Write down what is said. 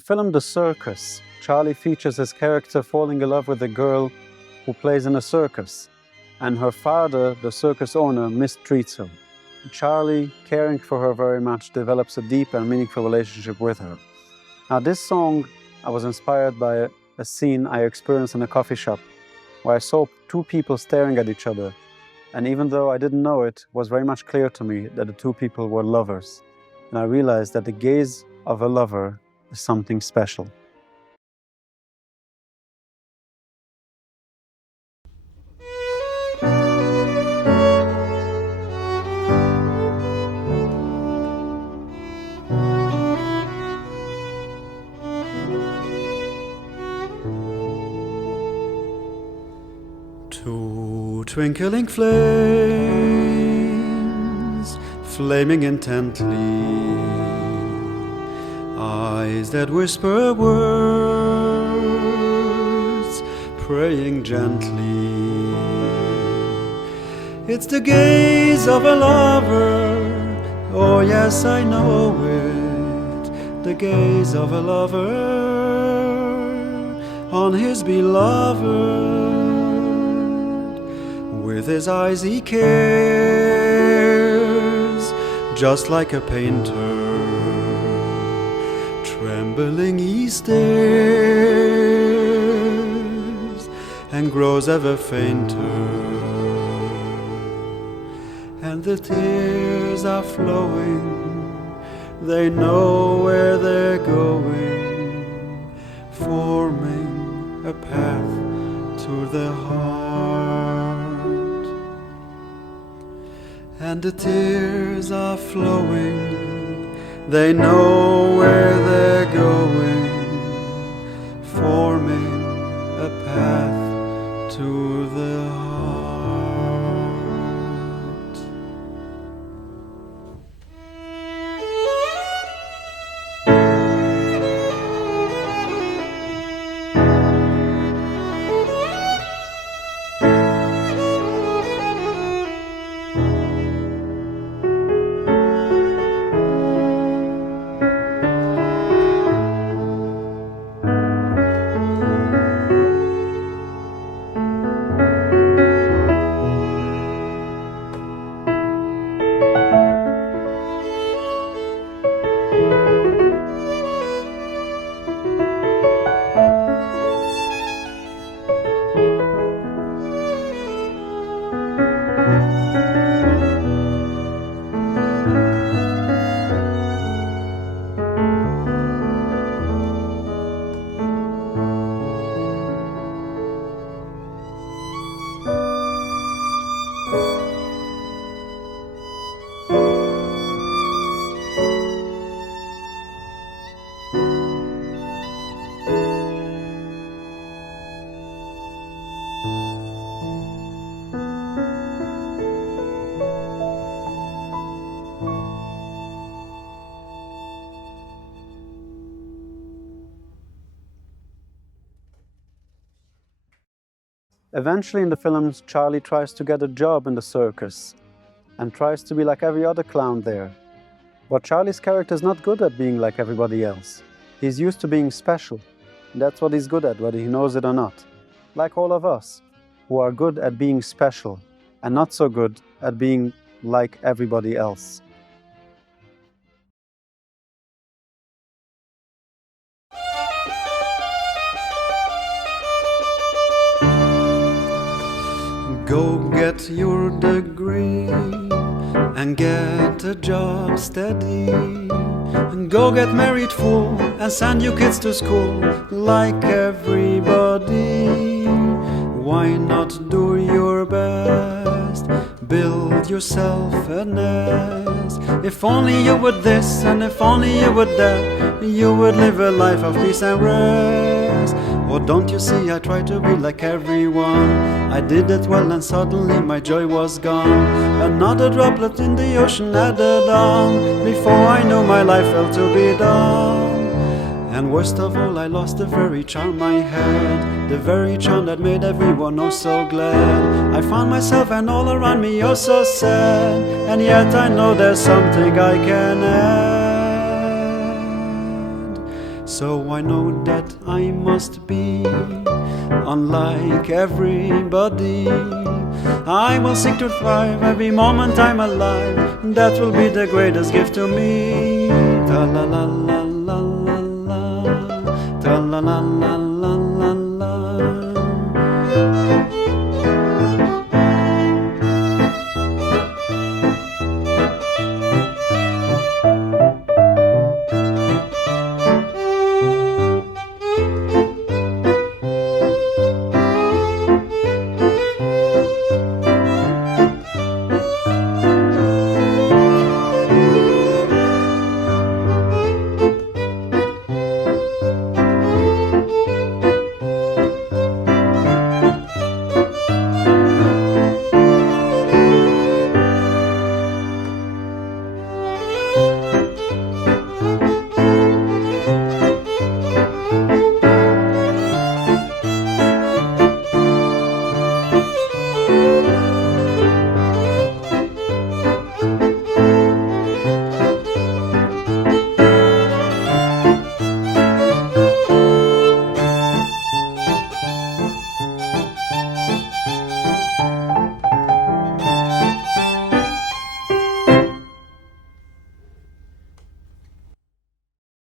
the film The Circus, Charlie features his character falling in love with a girl who plays in a circus, and her father, the circus owner, mistreats her. Charlie, caring for her very much, develops a deep and meaningful relationship with her. Now, this song, I was inspired by a scene I experienced in a coffee shop where I saw two people staring at each other. And even though I didn't know it, was very much clear to me that the two people were lovers. And I realized that the gaze of a lover is something special. Two twinkling flames, flaming intently, eyes that whisper words, praying gently. It's the gaze of a lover, oh yes, I know it, the gaze of a lover on his beloved. With his eyes he cares, just like a painter. Trembling he stares, and grows ever fainter. And the tears are flowing, they know where they're going, forming a path to the heart. And the tears are flowing, they know where they're going, forming a path to the heart. Eventually in the films, Charlie tries to get a job in the circus and tries to be like every other clown there. But Charlie's character is not good at being like everybody else. He's used to being special. And that's what he's good at, whether he knows it or not. Like all of us, who are good at being special and not so good at being like everybody else. Go get your degree and get a job steady, and go get married full and send your kids to school like everybody. Why not do your best? Build yourself a nest. If only you would this and if only you would that, you would live a life of peace and rest. Oh, don't you see I try to be like everyone? I did it well and suddenly my joy was gone. Another droplet in the ocean added on. Before I knew my life fell to be done. And worst of all, I lost the very charm I had, the very charm that made everyone oh so glad. I found myself and all around me oh so sad, and yet I know there's something I can add. So I know that I must be unlike everybody. I will seek to thrive every moment I'm alive. That will be the greatest gift to me. Ta la la la la la la, ta la la la